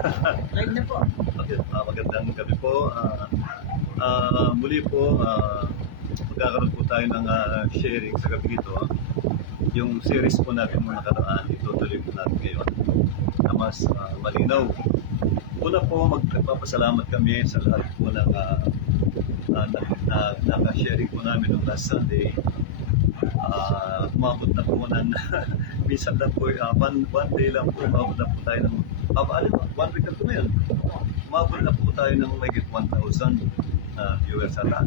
Live na po. Okay, magandang gabi po. Muli po, magkakaroon po tayo ng sharing sa gabi ito. Yung series po natin muna nakaraan, itutuloy po natin ngayon na mas malinaw. Una po, magpapasalamat kami sa lahat po ng naka-sharing po namin noong last Sunday. Umabot na po minsan na po, one day lang po, umabot na po tayo ng, 1 week na po ngayon. Umabot na po tayo ng mahigit 1,000 viewers ata.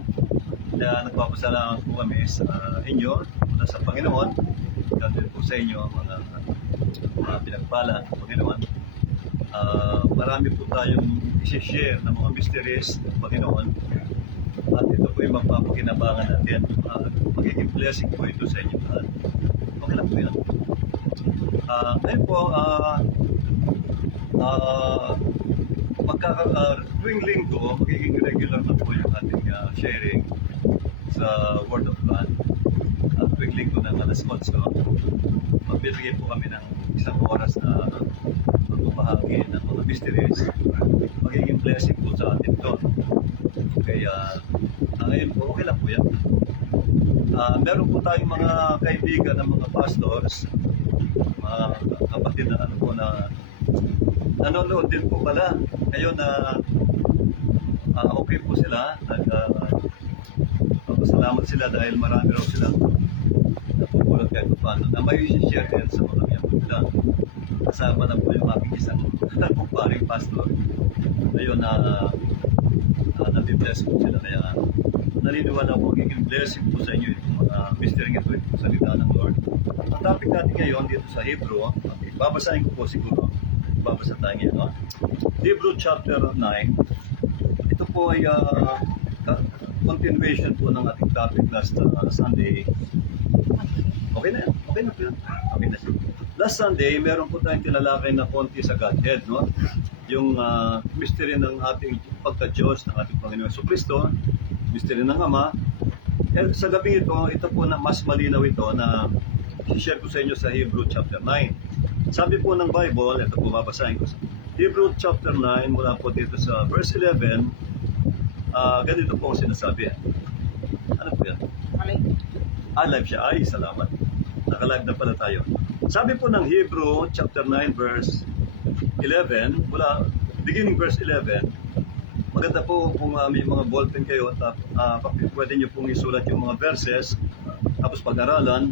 Kaya nagpapasalamat po kami sa inyo, muna sa Panginoon, ganoon po sa inyo, mga pinagpala ng Panginoon. Marami po tayong isi-share ng mga mysteries ng Panginoon. At ito po yung magpapakinabangan natin. Magiging blessing po ito sa inyo lahat. Okay lang po yan. Ngayon po, tuwing linggo, magiging regular na po yung ating sharing sa Word of God. Tuwing linggo ng alas 8, magbibigay po kami ng isang oras na magbabahagi ng mga mysteries. Magiging blessing po sa atin ito. Kaya ngayon po, okay lang po yan. Meron po tayong mga kaibigan ng mga pastors, mga kapatid na ano po na nanonood din po pala. Ngayon na okay po sila. Salamat sila dahil marami raw silang napupulot kahit paano na may share din sa mga miyembro nila. Kasama na po yung aking isang kumparing pastor. Ngayon na nabibless po sila. Kaya naniniwala po magiging blessing po sa inyo itong mga mystery ito, itong salita ng Lord. Ang topic natin ngayon dito sa Hebrew, babasahin ko po siguro. Babasa tayo ngayon. No? Hebrew chapter 9. Ito po ay continuation po ng ating topic last Sunday. Okay na yan. Okay na po yan. Okay na siya. Last Sunday, meron po tayong tinalakay na konti sa Godhead. No? Yung mystery ng ating pagka-Diyos, ng ating Panginoon Jesucristo, mystery ng Ama. Sa gabi ito po na mas malinaw ito na i-share ko sa inyo sa Hebrew chapter 9. Sabi po ng Bible, ito po babasahin ko. Hebrew chapter 9, mula po dito sa verse 11, ganito po ang sinasabi. Ano po yan? Live siya. Ay, salamat. Naka-live na pala tayo. Sabi po ng Hebrew chapter 9, verse 11, mula beginning verse 11, maganda po kung may mga ballpen kayo at pwede nyo pong isulat yung mga verses, tapos pag-aralan,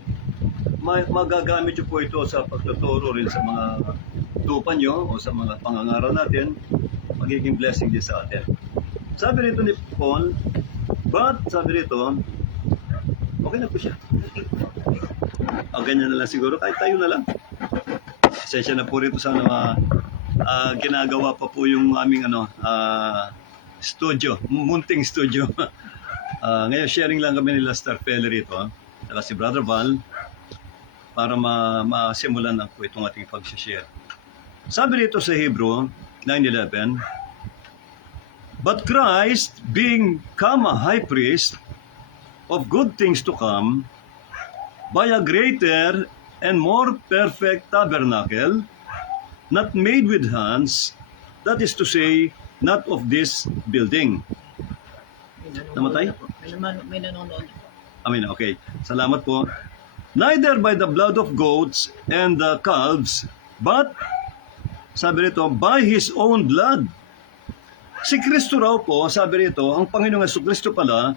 magagamit nyo po ito sa pagtuturo rin sa mga tupan nyo o sa mga pangangaral natin, magiging blessing din sa atin. Sabi rito ni Paul, but sabi rito, okay na po siya. Ganyan na lang siguro, kahit tayo na lang. Sensya na po rito sa ginagawa pa po yung aming studio, munting studio. Ngayon sharing lang kami nila Star Feller rito, saka si Brother Val, para masimulan na po itong ating pag-share. Sabi rito sa Hebrew 9:11, but Christ, being come a high priest of good things to come, by a greater and more perfect tabernacle, not made with hands, that is to say, not of this building. Namatay? May nanonood. Amen, okay. Salamat po. Neither by the blood of goats and the calves, but, sabi rito, by His own blood. Si Kristo raw po, sabi rito, ang Panginoong Jesucristo pala,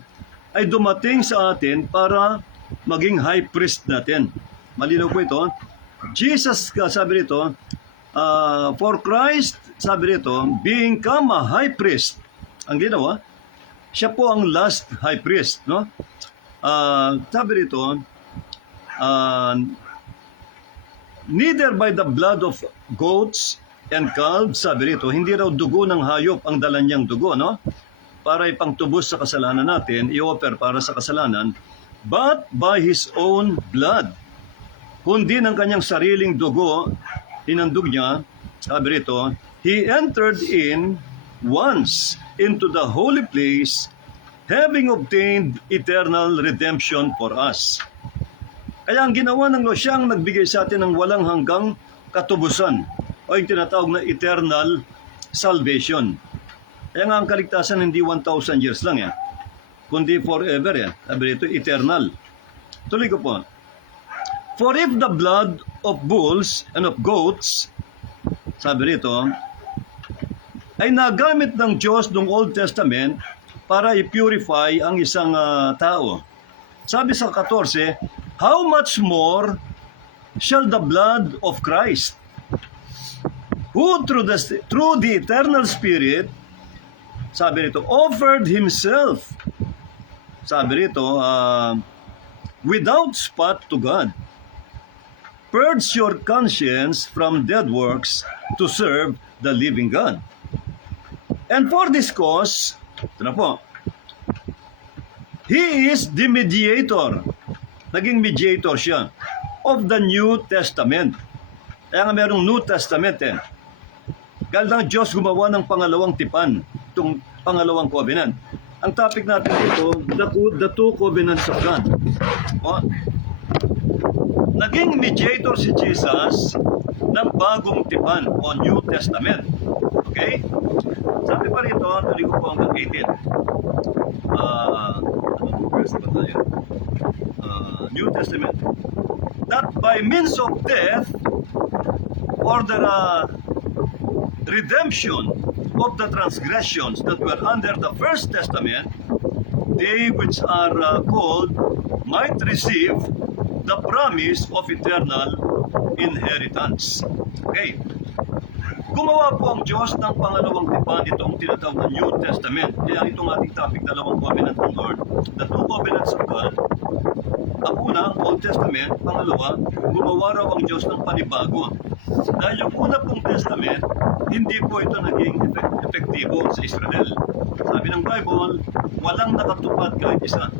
ay dumating sa atin para maging high priest natin. Malinaw po ito. Jesus, sabi rito, for Christ, sabi rito, being come a high priest. Ang ginawa, siya po ang last high priest. No? Sabi rito, neither by the blood of goats and calves, sabi rito, hindi raw dugo ng hayop ang dala niyang dugo, no? Para ipangtubos sa kasalanan natin, i-offer para sa kasalanan, but by His own blood. Kundi ng kanyang sariling dugo, hinandog niya, sabi rito, He entered in once into the holy place, having obtained eternal redemption for us. Kaya ang ginawa ng Diyos, siyang nagbigay sa atin ng walang hanggang katubusan o yung tinatawag na eternal salvation. Kaya nga ang kaligtasan hindi 1,000 years lang yan, kundi forever yan. Sabi dito, eternal. Tuloy ko po. For if the blood of bulls and of goats, sabi rito, ay nagamit ng Diyos noong Old Testament para i-purify ang isang tao. Sabi sa 14, how much more shall the blood of Christ, who through the eternal Spirit, sabi rito, offered Himself, sabi rito, without spot to God, purge your conscience from dead works to serve the living God. And for this cause, ito na po, He is the mediator. Naging mediator siya of the New Testament. Kaya nga merong New Testament eh. Dahil ng Diyos gumawa ng pangalawang tipan, itong pangalawang covenant. Ang topic natin dito, the two covenants of God. O, naging mediator si Jesus ng bagong tipan o New Testament. Okay? Sabi pa rito, tuloy ko po hanggang 18. Verse pa tayo. New Testament. That by means of death or the redemption of the transgressions that were under the First Testament, they which are called might receive the promise of eternal inheritance. Okay. Gumawa po ang Diyos ng pangalawang tipan, itong tinatawag na New Testament. Kaya itong ating topic, dalawang covenant ng Lord. The two covenants of God. Ang una, ang Old Testament. Pangalawa, gumawa raw ang Diyos ng panibago. Dahil yung una pong testament, hindi po ito naging epektibo sa Israel. Sabi ng Bible, walang nakatupad kahit isa.